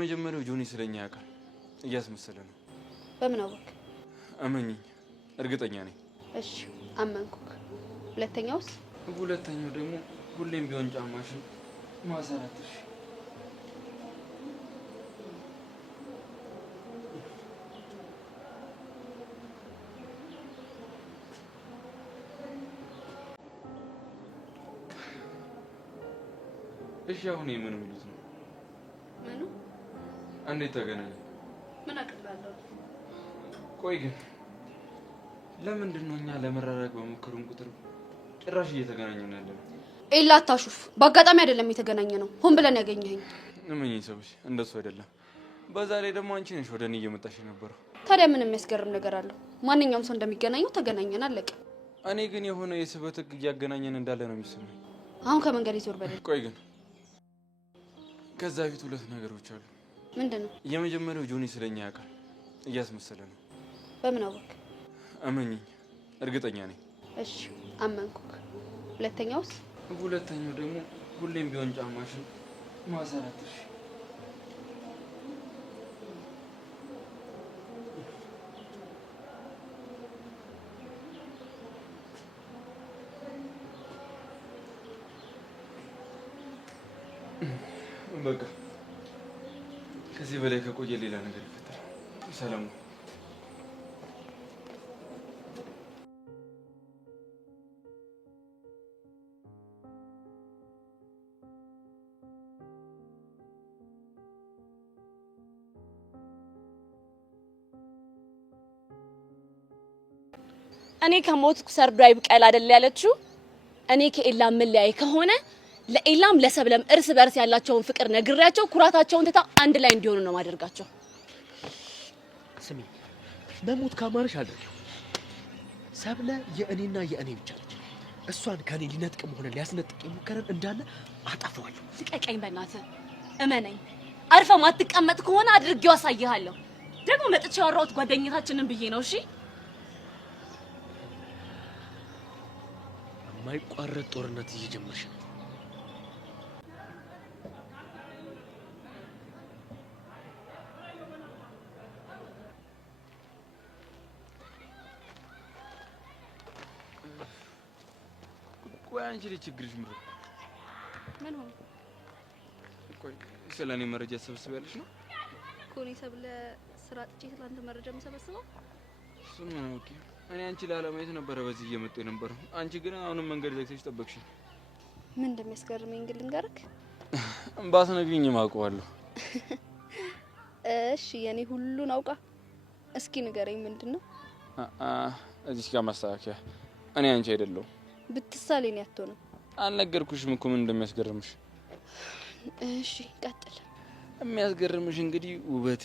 የመጀመሪያው ጆኒ ስለኛ ያውቃል እያስመሰለ ነው። በምን አወቅ? እመኚኝ እርግጠኛ ነኝ። እሺ አመንኩክ። ሁለተኛውስ? ሁለተኛው ደግሞ ሁሌም ቢሆን ጫማሽን ማሰራትሽ። እሺ አሁን የምን የሚሉት ነው? ምኑ? እንዴት ተገናኘ? ምን አቀላለሁ? ቆይ ግን ለምንድን ነው እኛ ለመራራቅ በሞከሩን ቁጥር ጭራሽ እየተገናኘን ያለነው? ኤላ አታሹፍ። በአጋጣሚ አይደለም የተገናኘ ነው፣ ሆን ብለን ያገኘኸኝ። እመኚኝ ሰዎች እንደሱ አይደለም። በዛ ላይ ደግሞ አንቺ ነሽ ወደ እኔ እየመጣሽ የነበረው። ታዲያ ምን የሚያስገርም ነገር አለው? ማንኛውም ሰው እንደሚገናኘው ተገናኘን፣ አለቀ። እኔ ግን የሆነ የስበት ህግ እያገናኘን እንዳለ ነው የሚሰማኝ። አሁን ከመንገድ ይዞር በደል። ቆይ ግን ከዛ በፊት ሁለት ነገሮች አሉ። ምንድን ነው? የመጀመሪያው ጆኒ ስለኛ ያውቃል እያስመሰለ ነው። በምን አወቅ? እመኚኝ እርግጠኛ ነኝ። እሺ አመንኩክ። ሁለተኛውስ? ሁለተኛው ደግሞ ሁሌም ቢሆን ጫማሽን ማሰራትሽ። በቃ ከዚህ በላይ ከቆየ ሌላ ነገር ይፈጠራል። ሰላም ነው። እኔ ከሞትኩ ሰርዶ ይብቀል አይደል ያለችው? እኔ ከኤላም መለያይ ከሆነ ለኤላም ለሰብለም እርስ በርስ ያላቸውን ፍቅር ነግሬያቸው ኩራታቸውን ትታ አንድ ላይ እንዲሆኑ ነው ማደርጋቸው። ስሚ መሞት ካማረሽ አድርጊው። ሰብለ የእኔና የእኔ ብቻ ነች። እሷን ከኔ ሊነጥቅም ሆነ ሊያስነጥቅ የሞከረን እንዳለ አጣፈዋለሁ። ልቀቀኝ በእናትህ እመነኝ። አርፈ ማትቀመጥ ከሆነ አድርጌው አሳይሃለሁ። ደግሞ መጥቼ ያወራሁት ጓደኛታችንን ብዬ ነው። እሺ የማይቋረጥ ጦርነት እየጀመርሽ ነው። ቆይ አንቺ ልጅ ችግርሽ ምንድን ነው? ምን ሆነ? ቆይ ስለኔ መረጃ ተሰብስበያለሽ ነው? ኮኔ ሰብለ ስራ ጥጪ ስላንተ መረጃ የምሰበስበው? እሱን ምን አውቄ። እኔ አንቺ ላለማየት ነበረ በዚህ እየመጣ የነበረው። አንቺ ግን አሁንም መንገድ ዘግተሽ ጠበቅሽኝ። ምን እንደሚያስገርመኝ ግን ልንገርክ። ባትነግሪኝም አውቀዋለሁ። እሺ የኔ ሁሉን አውቃ እስኪ ንገረኝ ምንድነው? እዚህ ጋር ማስተካከያ። እኔ አንቺ አይደለሁም። ብትሳሌ ነው ያተው ነው። አልነገርኩሽም እኮ ምን እንደሚያስገርምሽ። እሺ ቀጥል። የሚያስገርምሽ እንግዲህ ውበቴ፣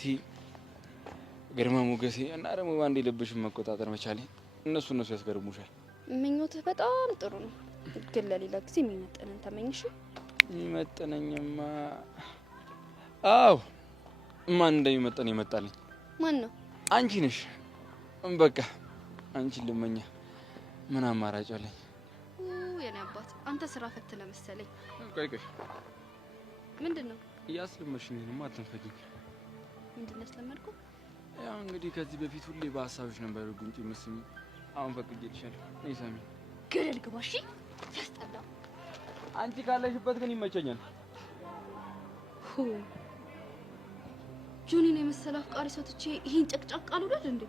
ግርማ ሞገሴ እና ደግሞ ባንዴ ልብሽን መቆጣጠር መቻሌ እነሱ ያስገርሙሻል። ምኞትህ በጣም ጥሩ ነው፣ ግን ለሌላ ጊዜ የሚመጥነን ተመኝሽ። የሚመጥነኝማ አዎ፣ ማን እንደሚመጥን ይመጣልኝ። ማን ነው? አንቺ ነሽ። በቃ አንቺን ልመኛ ምን አማራጭ አለኝ? የኔ አባት አንተ ስራ ፈትነ መሰለኝ። ቆይ ምንድነው? ያስለመሽኝማ አትንፈጊኝ። ምንድነው ያስለመድኩ? ያው እንግዲህ ከዚህ በፊት ሁሌ በሀሳብሽ ነበር ጉንጭ መስኝ። አሁን ፈቅጄልሻለሁ። ነይ ሳሚ። ገደል ግባ። እሺ ያስጠላ። አንቺ ካለሽበት ግን ይመቸኛል። ጆኒን የመሰለ አፍቃሪ ሰው ትቼ ይሄን ጨቅጫቃ ልውደድ እንዴ?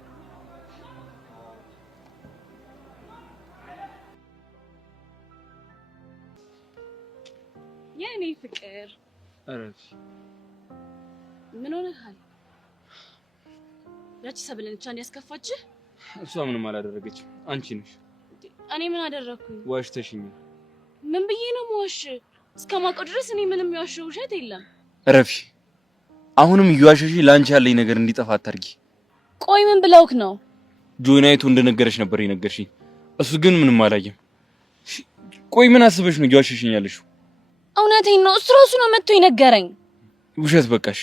የኔ ፍቅር አረፍ። ምን ሆነሃል? ያቺ ሰብለን ቻን ያስከፋችህ? እሷ ምንም አላደረገችም። አንቺ ነሽ። እኔ ምን አደረኩኝ? ዋሽተሽኝ። ምን ብዬ ነው የምዋሽ? እስከማውቀው ድረስ እኔ ምንም የዋሸው ውሸት የለም። ረፊ አሁንም እየዋሸሽ ላንቺ ያለኝ ነገር እንዲጠፋ አታርጊ። ቆይ ምን ብለውክ ነው? ጆናይቱ እንደነገረሽ ነበር የነገርሽኝ። እሱ ግን ምንም አላየም። ቆይ ምን አስበሽ ነው እየዋሸሽኝ ያለሽው? እውነቴን ነው። እሱ ራሱ ነው መጥቶ የነገረኝ። ውሸት በቃሽ።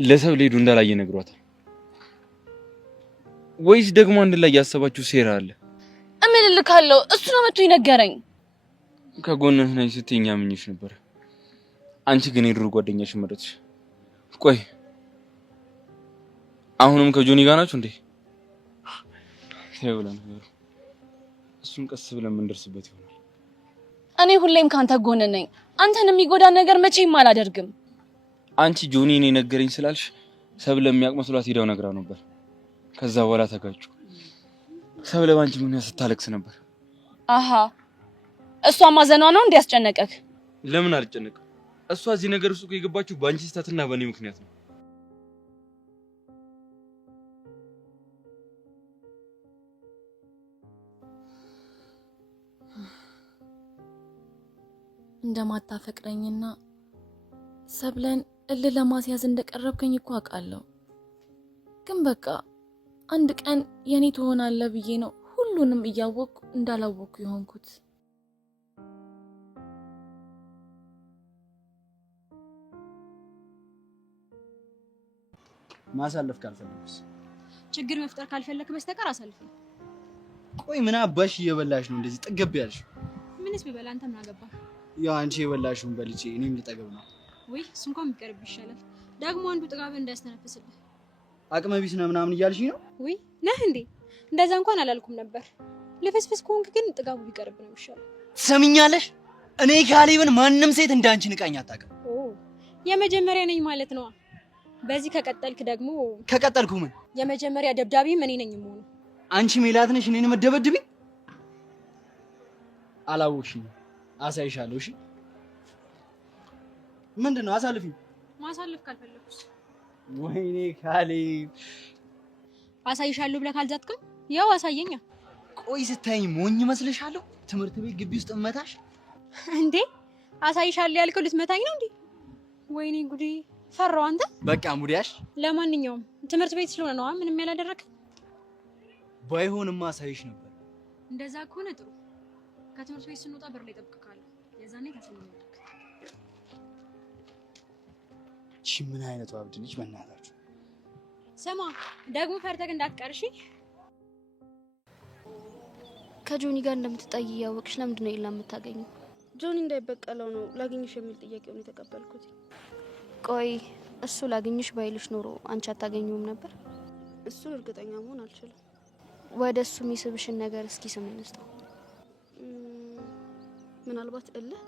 ለሰብ ሌዱ እንዳላየ ነግሯታል ወይስ ደግሞ አንድ ላይ ያሰባችሁ ሴራ አለ? እምልልካለሁ። እሱ ነው መጥቶ የነገረኝ። ከጎንህ ነኝ ስትይኝ አምኜሽ ነበር። አንቺ ግን የድሮ ጓደኛሽ መረጥሽ። ቆይ አሁንም ከጆኒ ጋር ናችሁ እንዴ? ይኸውልህ ነገሩ እሱን ቀስ ብለን የምንደርስበት ይሆናል። እኔ ሁሌም ካንተ ጎን ነኝ። አንተን የሚጎዳ ነገር መቼም አላደርግም። አንቺ ጆኒ እኔ ነገረኝ ስላልሽ ሰብለ የሚያውቅ መስሏት ሄዳው ነግራው ነበር። ከዛ በኋላ ተጋጩ። ሰብለ ባንቺ ምን ስታለቅስ ነበር። አሃ እሷ ማዘኗ ነው እንዲያስጨነቀክ? ለምን አልጨነቅም? እሷ እዚህ ነገር ውስጥ የገባችው ባንቺ ስህተትና በእኔ ምክንያት ነው። እንደማታፈቅረኝና ሰብለን እልህ ለማስያዝ እንደቀረብከኝ እኮ አውቃለሁ። ግን በቃ አንድ ቀን የኔ ትሆናለህ ብዬ ነው ሁሉንም እያወቅኩ እንዳላወቅኩ የሆንኩት። ማሳለፍ ካልፈለግስ? ችግር መፍጠር ካልፈለክ በስተቀር አሳልፍ። ቆይ ምን አባሽ እየበላሽ ነው እንደዚህ ጥገብ ያልሽ? ምንስ ቢበላ አንተ ምን አገባ? ያው አንቺ የበላሽውን በልቼ እኔም ልጠገብ ነው። ወይ እሱ እንኳን የሚቀርብ ይሻላል። ደግሞ አንዱ ጥጋብ እንዳያስተነፍስልህ። አቅመ ቢስ ነው ምናምን እያልሽ ነው? ወይ ነህ እንዴ? እንደዛ እንኳን አላልኩም ነበር። ለፈስፈስ ከሆንክ ግን ጥጋቡ ቢቀርብ ነው ይሻላል። ትሰሚኛለሽ? እኔ ካሌብን ማንም ሴት እንዳንቺ ንቃኝ አታውቅም። የመጀመሪያ ነኝ ማለት ነው። በዚህ ከቀጠልክ ደግሞ ከቀጠልኩ ምን? የመጀመሪያ ደብዳቤ እኔ ነኝ የምሆነው። አንቺ ሜላት ነሽ እኔን መደበድብኝ? አላወቅሽኝ። አሳይሻለሁ። እሺ ምንድነው? አሳልፊኝ። ማሳለፍ ካልፈለኩስ? ወይኔ ካሌብ አሳይሻለሁ ብለህ ካልዛትክም ያው አሳየኛ። ቆይ ስታይኝ ሞኝ መስልሻለሁ? ትምህርት ቤት ግቢ ውስጥ እመታሽ እንዴ? አሳይሻለሁ ያልከው ልትመታኝ ነው እንዴ? ወይኔ ጉዴ ፈራው አንተ። በቃ ሙዲያሽ። ለማንኛውም ትምህርት ቤት ስለሆነ ነው ምንም ያላደረክ። ባይሆንማ አሳይሽ ነበር። እንደዛ ከሆነ ጥሩ። ከትምህርት ቤት ስንወጣ በር ላይ ጠብቅካለሁ። የዛኔ ታሰማኝ። እሺ ምን አይነቱ አብድ ነሽ በእናታችሁ? ስማ ደግሞ ፈርተህ እንዳትቀርሺ። ከጆኒ ጋር እንደምትጣይ ያወቅሽ ለምንድን ነው ኤላ የምታገኙ? ጆኒ እንዳይበቀለው ነው ላግኝሽ የሚል ጥያቄውን የተቀበልኩት። ቆይ እሱ ላግኝሽ ባይልሽ ኖሮ አንቺ አታገኙም ነበር? እሱን እርግጠኛ መሆን አልችልም። ወደ እሱ የሚስብሽን ነገር እስኪ ስም እንስጠው። ምናልባት እልህ?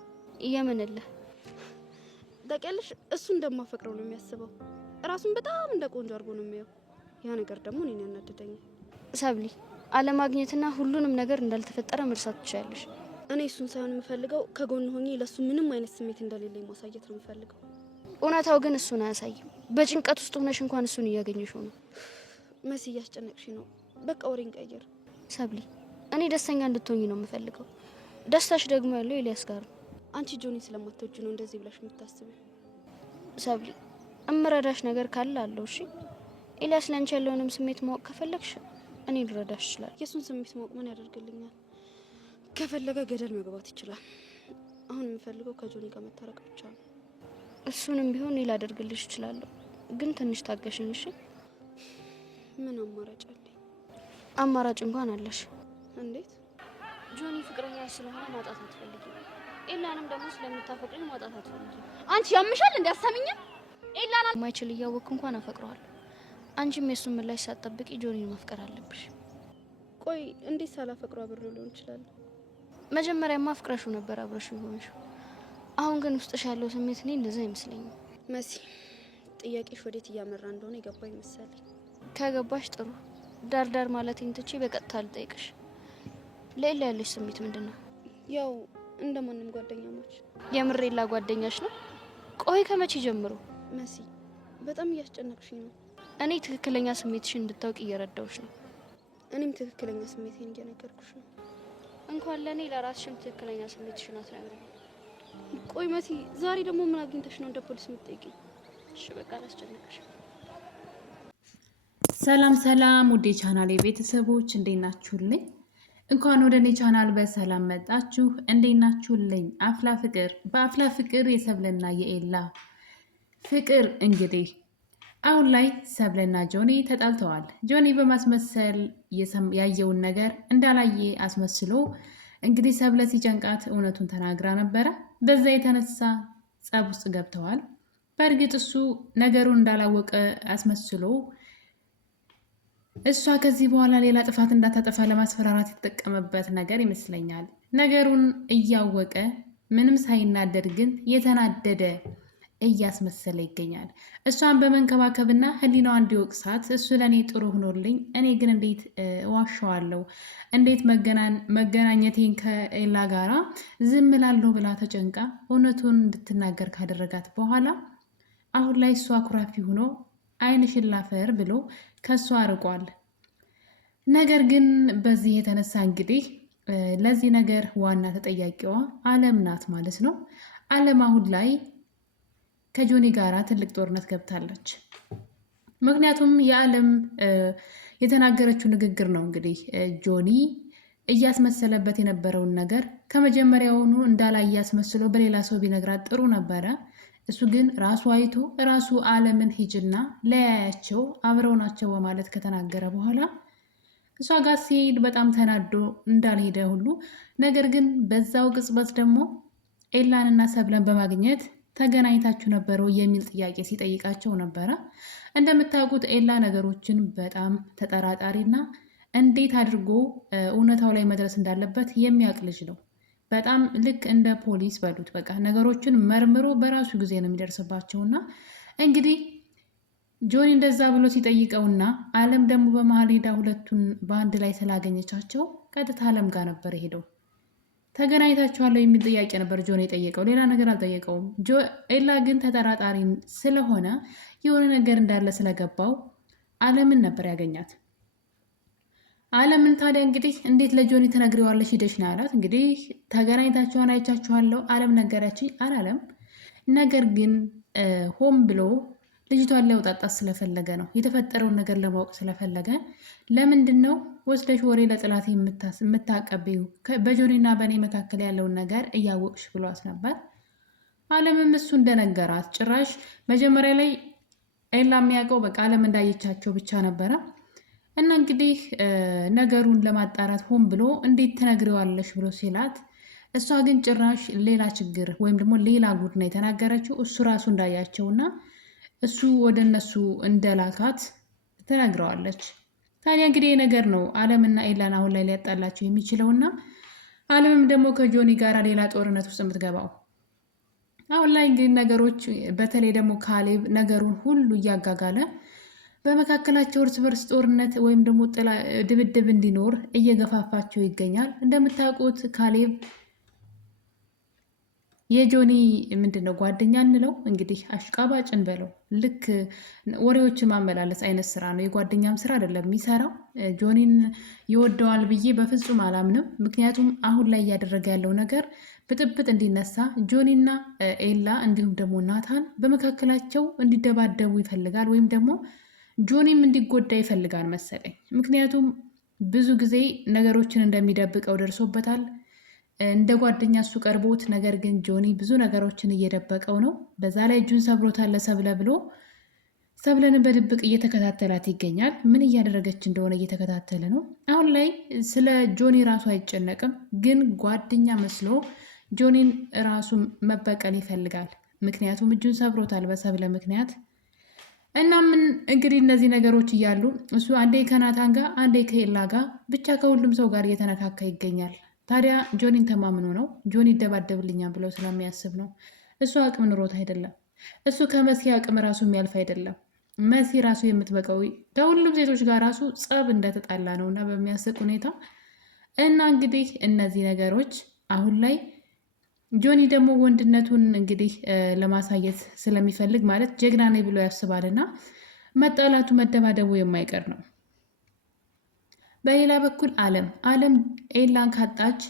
የምን እልህ? ታውቂያለሽ እሱ እንደማፈቅረው ነው የሚያስበው። ራሱን በጣም እንደ ቆንጆ አድርጎ ነው የሚያየው። ያ ነገር ደግሞ እኔን ያናድደኛል። ሰብሊ አለማግኘትና ሁሉንም ነገር እንዳልተፈጠረ መርሳት ትችያለሽ። እኔ እሱን ሳይሆን የምፈልገው ከጎን ሆኜ ለሱ ምንም አይነት ስሜት እንደሌለኝ ማሳየት ነው የምፈልገው። እውነታው ግን እሱን አያሳይም። በጭንቀት ውስጥ ሆነሽ እንኳን እሱን እያገኘሽው ነው። መሲ እያስጨነቅሽ ነው። በቃ ወሬን ቀይር። ሰብሊ እኔ ደስተኛ እንድትሆኚ ነው የምፈልገው። ደስታሽ ደግሞ ያለው ኤልያስ ጋር ነው። አንቺ ጆኒ ስለማትወጂ ነው እንደዚህ ብለሽ የምታስቢው። ሰብሊ እምረዳሽ ነገር ካለ አለው። እሺ ኤልያስ ላንቺ ያለውንም ስሜት ማወቅ ከፈለግሽ እኔ ልረዳሽ ይችላል። የሱን ስሜት ማወቅ ምን ያደርግልኛል? ከፈለገ ገደል መግባት ይችላል። አሁን የምፈልገው ከጆኒ ጋር መታረቅ ብቻ ነው። እሱንም ቢሆን እኔ ላደርግልሽ እችላለሁ፣ ግን ትንሽ ታገሽኝ። እሺ ምን አማራጭ አለኝ? አማራጭ እንኳን አለሽ። እንዴት? ጆኒ ፍቅረኛ ስለሆነ ማጣት አትፈልጊም። ኤላንም ደግሞ ስለምታፈቅሪኝ ማጣት አትፈልጊም። አንቺ ያምሻል እንዲያሳምኝም ኤላና ማይችል እያወቅኩ እንኳን አፈቅረዋለሁ። አንቺም የሱን ምላሽ ሳትጠብቂ ጆኒን ማፍቀር አለብሽ። ቆይ እንዴት ሳላፈቅረው አብሬው ሊሆን ይችላል? መጀመሪያማ አፍቅረሽው ነበር አብረሽው ሆነሽው። አሁን ግን ውስጥሽ ያለው ስሜት እኔ እንደዛ አይመስለኝም። መሲ ጥያቄሽ ወዴት እያመራ እንደሆነ የገባኝ መሰለኝ። ከገባሽ ጥሩ። ዳርዳር ማለቴን ትቼ በቀጥታ ልጠይቅሽ። ለኤላ ያለሽ ስሜት ምንድነው? ያው እንደማንም ጓደኛሞች። የምሬላ ጓደኛሽ ነው? ቆይ ከመቼ ጀምሮ? መሲ በጣም እያስጨነቅሽኝ ነው። እኔ ትክክለኛ ስሜትሽን እንድታውቂ እየረዳሁሽ ነው። እኔም ትክክለኛ ስሜቴን እየነገርኩሽ ነው። እንኳን ለኔ ለራስሽም ትክክለኛ ስሜትሽን አትነግሪኝ። ቆይ መሲ ዛሬ ደግሞ ምን አግኝተሽ ነው እንደ ፖሊስ የምትጠይቂኝ? እሺ በቃ አላስጨነቅሽ። ሰላም ሰላም ውዴ ቻናሌ ቤተሰቦች እንዴት ናችሁልኝ? እንኳን ወደ እኔ ቻናል በሰላም መጣችሁ። እንዴት ናችሁልኝ? አፍላ ፍቅር በአፍላ ፍቅር የሰብለና የኤላ ፍቅር እንግዲህ አሁን ላይ ሰብለና ጆኒ ተጣልተዋል። ጆኒ በማስመሰል ያየውን ነገር እንዳላየ አስመስሎ እንግዲህ ሰብለ ሲጨንቃት እውነቱን ተናግራ ነበረ። በዛ የተነሳ ጸብ ውስጥ ገብተዋል። በእርግጥ እሱ ነገሩን እንዳላወቀ አስመስሎ እሷ ከዚህ በኋላ ሌላ ጥፋት እንዳታጠፋ ለማስፈራራት የተጠቀመበት ነገር ይመስለኛል። ነገሩን እያወቀ ምንም ሳይናደድ ግን የተናደደ እያስመሰለ ይገኛል። እሷን በመንከባከብና ሕሊናዋ እንዲወቅሳት እሱ ለእኔ ጥሩ ሆኖልኝ እኔ ግን እንዴት ዋሸዋለሁ? እንዴት መገናኘቴን ከኤላ ጋራ ዝም እላለሁ ብላ ተጨንቃ እውነቱን እንድትናገር ካደረጋት በኋላ አሁን ላይ እሷ አኩራፊ ሆኖ ዓይንሽን ላፈር ብሎ ከእሷ አርቋል። ነገር ግን በዚህ የተነሳ እንግዲህ ለዚህ ነገር ዋና ተጠያቂዋ አለም ናት ማለት ነው። አለም አሁን ላይ ከጆኒ ጋራ ትልቅ ጦርነት ገብታለች። ምክንያቱም የአለም የተናገረችው ንግግር ነው እንግዲህ ጆኒ እያስመሰለበት የነበረውን ነገር ከመጀመሪያውኑ እንዳላይ እያስመስሎ በሌላ ሰው ቢነግራት ጥሩ ነበረ። እሱ ግን ራሱ አይቶ ራሱ አለምን ሂጅና ለያያቸው አብረው ናቸው በማለት ከተናገረ በኋላ እሷ ጋር ሲሄድ በጣም ተናዶ እንዳልሄደ ሁሉ ነገር ግን በዛው ቅጽበት ደግሞ ኤላንና ሰብለን በማግኘት ተገናኝታችሁ ነበረው የሚል ጥያቄ ሲጠይቃቸው ነበረ። እንደምታውቁት ኤላ ነገሮችን በጣም ተጠራጣሪና እንዴት አድርጎ እውነታው ላይ መድረስ እንዳለበት የሚያውቅ ልጅ ነው። በጣም ልክ እንደ ፖሊስ በሉት በቃ ነገሮችን መርምሮ በራሱ ጊዜ ነው የሚደርስባቸውና እንግዲህ ጆኒ እንደዛ ብሎ ሲጠይቀውና አለም ደግሞ በመሀል ሄዳ ሁለቱን በአንድ ላይ ስላገኘቻቸው ቀጥታ አለም ጋር ነበር ሄደው ተገናኝታችኋለሁ የሚል ጥያቄ ነበር ጆኒ የጠየቀው፣ ሌላ ነገር አልጠየቀውም። ኤላ ግን ተጠራጣሪ ስለሆነ የሆነ ነገር እንዳለ ስለገባው አለምን ነበር ያገኛት። አለምን ታዲያ እንግዲህ እንዴት ለጆኒ ትነግሪዋለሽ ሂደሽ ነው ያላት። እንግዲህ ተገናኝታችኋን አይቻችኋለሁ አለም ነገረችኝ አላለም። ነገር ግን ሆም ብሎ ልጅቷን ሊያውጣጣት ስለፈለገ ነው፣ የተፈጠረውን ነገር ለማወቅ ስለፈለገ ለምንድን ነው ወስደሽ ወሬ ለጥላት የምታቀብዩ በጆኒና በእኔ መካከል ያለውን ነገር እያወቅሽ ብሏት ነበር። አለምም እሱ እንደነገራት ጭራሽ መጀመሪያ ላይ ኤላ የሚያውቀው በቃ አለም እንዳየቻቸው ብቻ ነበረ እና እንግዲህ ነገሩን ለማጣራት ሆን ብሎ እንዴት ትነግሪዋለሽ ብሎ ሲላት እሷ ግን ጭራሽ ሌላ ችግር ወይም ደግሞ ሌላ ጉድ ነው የተናገረችው። እሱ ራሱ እንዳያቸውና እሱ ወደ እነሱ እንደላካት ትነግረዋለች። ታዲያ እንግዲህ ነገር ነው አለምና ኤላን አሁን ላይ ሊያጣላቸው የሚችለውና አለምም ደግሞ ከጆኒ ጋር ሌላ ጦርነት ውስጥ የምትገባው አሁን ላይ እንግዲህ ነገሮች በተለይ ደግሞ ካሌብ ነገሩን ሁሉ እያጋጋለ በመካከላቸው እርስ በርስ ጦርነት ወይም ደግሞ ድብድብ እንዲኖር እየገፋፋቸው ይገኛል። እንደምታውቁት ካሌብ የጆኒ ምንድን ነው ጓደኛ እንለው እንግዲህ አሽቃባጭን በለው ልክ ወሬዎችን ማመላለስ አይነት ስራ ነው። የጓደኛም ስራ አይደለም የሚሰራው። ጆኒን ይወደዋል ብዬ በፍጹም አላምንም። ምክንያቱም አሁን ላይ እያደረገ ያለው ነገር ብጥብጥ እንዲነሳ ጆኒና ኤላ እንዲሁም ደግሞ ናታን በመካከላቸው እንዲደባደቡ ይፈልጋል፣ ወይም ደግሞ ጆኒም እንዲጎዳ ይፈልጋል መሰለኝ። ምክንያቱም ብዙ ጊዜ ነገሮችን እንደሚደብቀው ደርሶበታል። እንደ ጓደኛ እሱ ቀርቦት፣ ነገር ግን ጆኒ ብዙ ነገሮችን እየደበቀው ነው። በዛ ላይ እጁን ሰብሮታል ለሰብለ ብሎ ሰብለንን በድብቅ እየተከታተላት ይገኛል። ምን እያደረገች እንደሆነ እየተከታተለ ነው። አሁን ላይ ስለ ጆኒ ራሱ አይጨነቅም፣ ግን ጓደኛ መስሎ ጆኒን ራሱ መበቀል ይፈልጋል። ምክንያቱም እጁን ሰብሮታል በሰብለ ምክንያት እና ምን እንግዲህ እነዚህ ነገሮች እያሉ እሱ አንዴ ከናታን ጋር አንዴ ከኤላ ጋር ብቻ ከሁሉም ሰው ጋር እየተነካካ ይገኛል። ታዲያ ጆኒን ተማምኖ ነው፣ ጆኒ ይደባደብልኛል ብለው ስለሚያስብ ነው። እሱ አቅም ኑሮት አይደለም። እሱ ከመሲ አቅም ራሱ የሚያልፍ አይደለም። መሲ ራሱ የምትበቀው ከሁሉም ሴቶች ጋር ራሱ ጸብ እንደተጣላ ነው እና በሚያስቅ ሁኔታ እና እንግዲህ እነዚህ ነገሮች አሁን ላይ ጆኒ ደግሞ ወንድነቱን እንግዲህ ለማሳየት ስለሚፈልግ ማለት ጀግና ነኝ ብሎ ያስባልና መጣላቱ መደባደቡ የማይቀር ነው። በሌላ በኩል አለም ኤላን ካጣች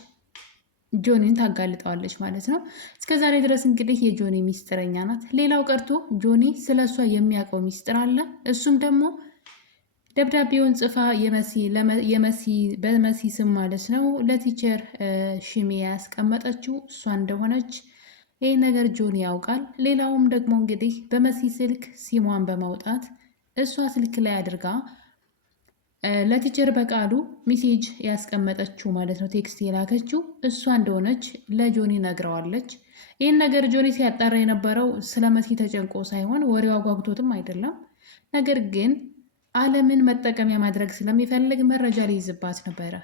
ጆኒን ታጋልጠዋለች ማለት ነው። እስከዛሬ ድረስ እንግዲህ የጆኒ ሚስጥረኛ ናት። ሌላው ቀርቶ ጆኒ ስለ እሷ የሚያውቀው ሚስጥር አለ። እሱም ደግሞ ደብዳቤውን ጽፋ በመሲ ስም ማለት ነው ለቲቸር ሽሜ ያስቀመጠችው እሷ እንደሆነች ይህ ነገር ጆኒ ያውቃል። ሌላውም ደግሞ እንግዲህ በመሲ ስልክ ሲሟን በማውጣት እሷ ስልክ ላይ አድርጋ ለቲቸር በቃሉ ሜሴጅ ያስቀመጠችው ማለት ነው፣ ቴክስት የላከችው እሷ እንደሆነች ለጆኒ ነግረዋለች። ይህን ነገር ጆኒ ሲያጣራ የነበረው ስለ መሲ ተጨንቆ ሳይሆን ወሬው አጓጉቶትም አይደለም። ነገር ግን አለምን መጠቀሚያ ማድረግ ስለሚፈልግ መረጃ ሊይዝባት ነበረ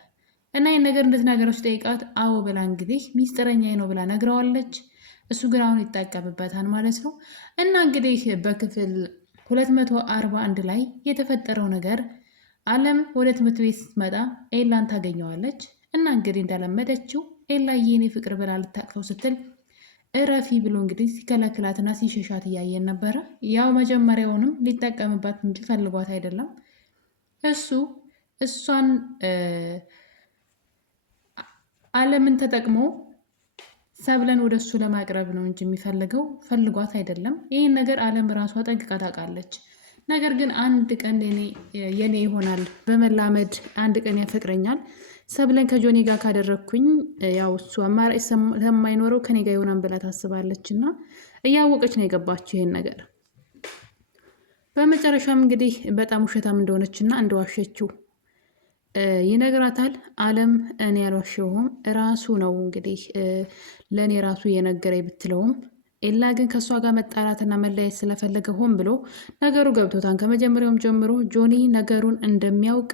እና ይህን ነገር እንድትናገረች ጠይቃት አዎ ብላ እንግዲህ ሚስጥረኛዬ ነው ብላ ነግረዋለች። እሱ ግን አሁን ይጠቀምበታል ማለት ነው። እና እንግዲህ በክፍል 241 ላይ የተፈጠረው ነገር አለም ወደ ትምህርት ቤት ስትመጣ ኤላን ታገኘዋለች እና እንግዲህ እንዳለመደችው ኤላ የኔ ፍቅር ብላ ልታቅፈው ስትል እረፊ ብሎ እንግዲህ ሲከለክላትና ሲሸሻት እያየን ነበረ። ያው መጀመሪያውንም ሊጠቀምባት እንጂ ፈልጓት አይደለም። እሱ እሷን አለምን ተጠቅሞ ሰብለን ወደ እሱ ለማቅረብ ነው እንጂ የሚፈልገው ፈልጓት አይደለም። ይህን ነገር አለም ራሷ ጠንቅቃ ታውቃለች። ነገር ግን አንድ ቀን የኔ ይሆናል በመላመድ አንድ ቀን ያፈቅረኛል፣ ሰብለን ከጆኒ ጋር ካደረግኩኝ ያው እሱ አማራጭ ስለማይኖረው ከኔ ጋር ይሆናል ብላ ታስባለች እና እያወቀች ነው የገባችው ይሄን ነገር። በመጨረሻም እንግዲህ በጣም ውሸታም እንደሆነች እና እንደዋሸችው ይነግራታል። አለም እኔ ያልዋሸሁም ራሱ ነው እንግዲህ ለእኔ ራሱ የነገረኝ ብትለውም ኤላ ግን ከእሷ ጋር መጣላትና መለያየት ስለፈለገ ሆን ብሎ ነገሩ ገብቶታል። ከመጀመሪያውም ጀምሮ ጆኒ ነገሩን እንደሚያውቅ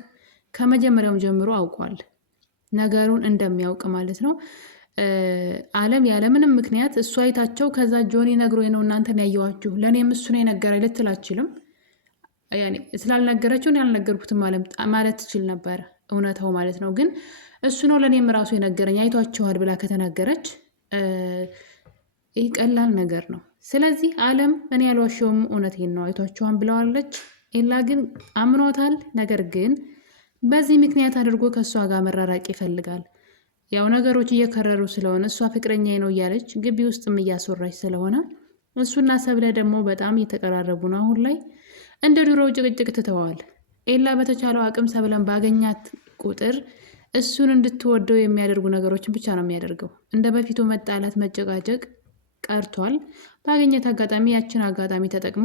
ከመጀመሪያውም ጀምሮ አውቋል። ነገሩን እንደሚያውቅ ማለት ነው። አለም ያለምንም ምክንያት እሷ አይታቸው ከዛ ጆኒ ነግሮ ነው እናንተን ያየዋችሁ ለእኔም እሱ ነው የነገረኝ ልትል አትችልም። ስላልነገረችውን ያልነገርኩትም ማለት ትችል ነበር፣ እውነታው ማለት ነው። ግን እሱ ነው ለእኔም ራሱ የነገረኝ አይቷችኋል ብላ ከተናገረች ይህ ቀላል ነገር ነው። ስለዚህ አለም እኔ ያልዋሸውም እውነቴን ነው አይቷችኋን ብለዋለች። ኤላ ግን አምኖታል። ነገር ግን በዚህ ምክንያት አድርጎ ከእሷ ጋር መራራቅ ይፈልጋል። ያው ነገሮች እየከረሩ ስለሆነ እሷ ፍቅረኛ ነው እያለች ግቢ ውስጥም እያስወራች ስለሆነ እሱና ሰብለ ደግሞ በጣም እየተቀራረቡ ነው። አሁን ላይ እንደ ድሮው ጭቅጭቅ ትተዋል። ኤላ በተቻለው አቅም ሰብለን ባገኛት ቁጥር እሱን እንድትወደው የሚያደርጉ ነገሮችን ብቻ ነው የሚያደርገው። እንደ በፊቱ መጣላት፣ መጨቃጨቅ ቀርቷል። ባገኘት አጋጣሚ ያችን አጋጣሚ ተጠቅሞ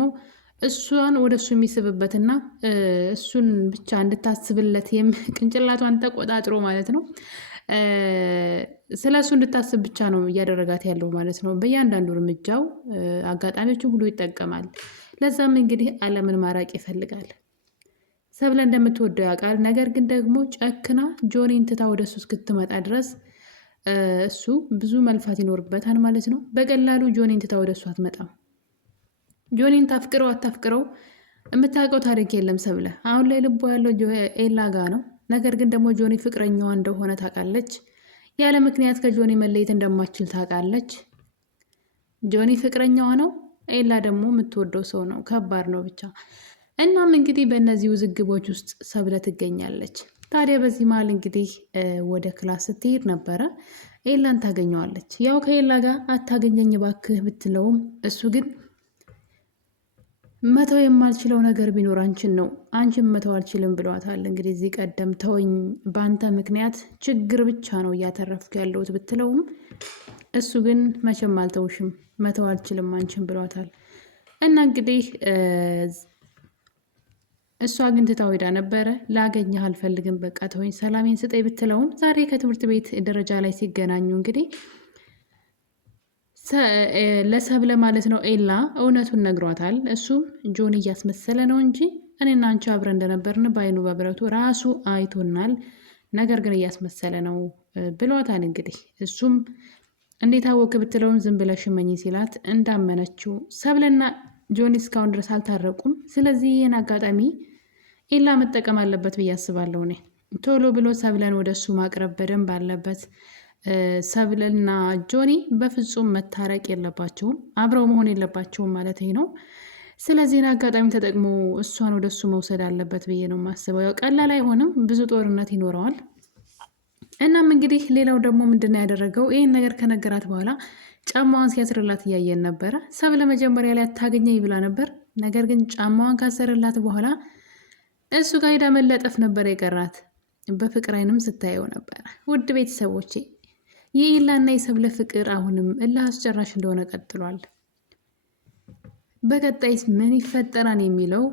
እሷን ወደ እሱ የሚስብበትና እሱን ብቻ እንድታስብለት ቅንጭላቷን ተቆጣጥሮ ማለት ነው ስለ እሱ እንድታስብ ብቻ ነው እያደረጋት ያለው ማለት ነው። በእያንዳንዱ እርምጃው አጋጣሚዎችን ሁሉ ይጠቀማል። ለዛም እንግዲህ አለምን ማራቅ ይፈልጋል። ሰብለ እንደምትወደው ያውቃል። ነገር ግን ደግሞ ጨክና ጆኒን ትታ ወደ እሱ እስክትመጣ ድረስ እሱ ብዙ መልፋት ይኖርበታል ማለት ነው። በቀላሉ ጆኒን ትታ ወደ እሱ አትመጣም። ጆኒን ታፍቅረው አታፍቅረው የምታውቀው ታሪክ የለም ሰብለ። አሁን ላይ ልቦ ያለው ኤላ ጋ ነው። ነገር ግን ደግሞ ጆኒ ፍቅረኛዋ እንደሆነ ታውቃለች። ያለ ምክንያት ከጆኒ መለየት እንደማችል ታውቃለች። ጆኒ ፍቅረኛዋ ነው፣ ኤላ ደግሞ የምትወደው ሰው ነው። ከባድ ነው ብቻ። እናም እንግዲህ በእነዚህ ውዝግቦች ውስጥ ሰብለ ትገኛለች። ታዲያ በዚህ መሀል እንግዲህ ወደ ክላስ ስትሄድ ነበረ ኤላን ታገኘዋለች። ያው ከኤላ ጋር አታገኘኝ ባክህ ብትለውም እሱ ግን መተው የማልችለው ነገር ቢኖር አንቺን ነው፣ አንቺን መተው አልችልም ብሏታል። እንግዲህ እዚህ ቀደም ተወኝ፣ በአንተ ምክንያት ችግር ብቻ ነው እያተረፍኩ ያለሁት ብትለውም እሱ ግን መቼም አልተውሽም፣ መተው አልችልም አንቺን ብሏታል። እና እንግዲህ እሷ ግን ትታው ሄዳ ነበረ። ላገኘህ አልፈልግም፣ በቃ ተወኝ፣ ሰላሜን ስጠኝ ብትለውም ዛሬ ከትምህርት ቤት ደረጃ ላይ ሲገናኙ እንግዲህ ለሰብለ ማለት ነው ኤላ እውነቱን ነግሯታል። እሱም ጆኒ እያስመሰለ ነው እንጂ እኔና አንቺ አብረን እንደነበርን በአይኑ በብረቱ ራሱ አይቶናል፣ ነገር ግን እያስመሰለ ነው ብሏታል። እንግዲህ እሱም እንዴት አወክ ብትለውም ዝም ብለሽ እመኚ ሲላት እንዳመነችው። ሰብለና ጆኒ እስካሁን ድረስ አልታረቁም። ስለዚህ ይህን አጋጣሚ ኤላ መጠቀም አለበት ብዬ አስባለሁ። እኔ ቶሎ ብሎ ሰብለን ወደ እሱ ማቅረብ በደንብ አለበት። ሰብልና ጆኒ በፍጹም መታረቅ የለባቸውም፣ አብረው መሆን የለባቸውም ማለት ነው። ስለዚህ አጋጣሚ ተጠቅሞ እሷን ወደ እሱ መውሰድ አለበት ብዬ ነው የማስበው። ያው ቀላል አይሆንም፣ ብዙ ጦርነት ይኖረዋል። እናም እንግዲህ ሌላው ደግሞ ምንድነው ያደረገው? ይህን ነገር ከነገራት በኋላ ጫማዋን ሲያስርላት እያየን ነበረ። ሰብለ መጀመሪያ ላይ አታገኘኝ ብላ ነበር። ነገር ግን ጫማዋን ካሰርላት በኋላ እሱ ጋር ሄዳ መለጠፍ ነበር የቀራት። በፍቅር አይንም ስታየው ነበረ። ውድ ቤተሰቦቼ የኤላና የሰብለ ፍቅር አሁንም እልህ አስጨራሽ እንደሆነ ቀጥሏል። በቀጣይስ ምን ይፈጠራል የሚለው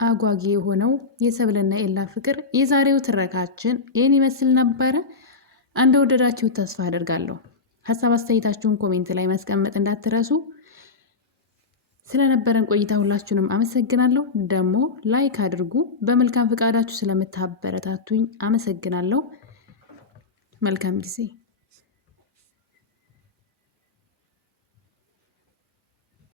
አጓጊ የሆነው የሰብለና ኤላ ፍቅር የዛሬው ትረካችን ይህን ይመስል ነበረ። እንደወደዳችሁ ተስፋ አደርጋለሁ። ሀሳብ አስተያየታችሁን ኮሜንት ላይ ማስቀመጥ እንዳትረሱ። ስለነበረን ቆይታ ሁላችሁንም አመሰግናለሁ። ደግሞ ላይክ አድርጉ። በመልካም ፍቃዳችሁ ስለምታበረታቱኝ አመሰግናለሁ። መልካም ጊዜ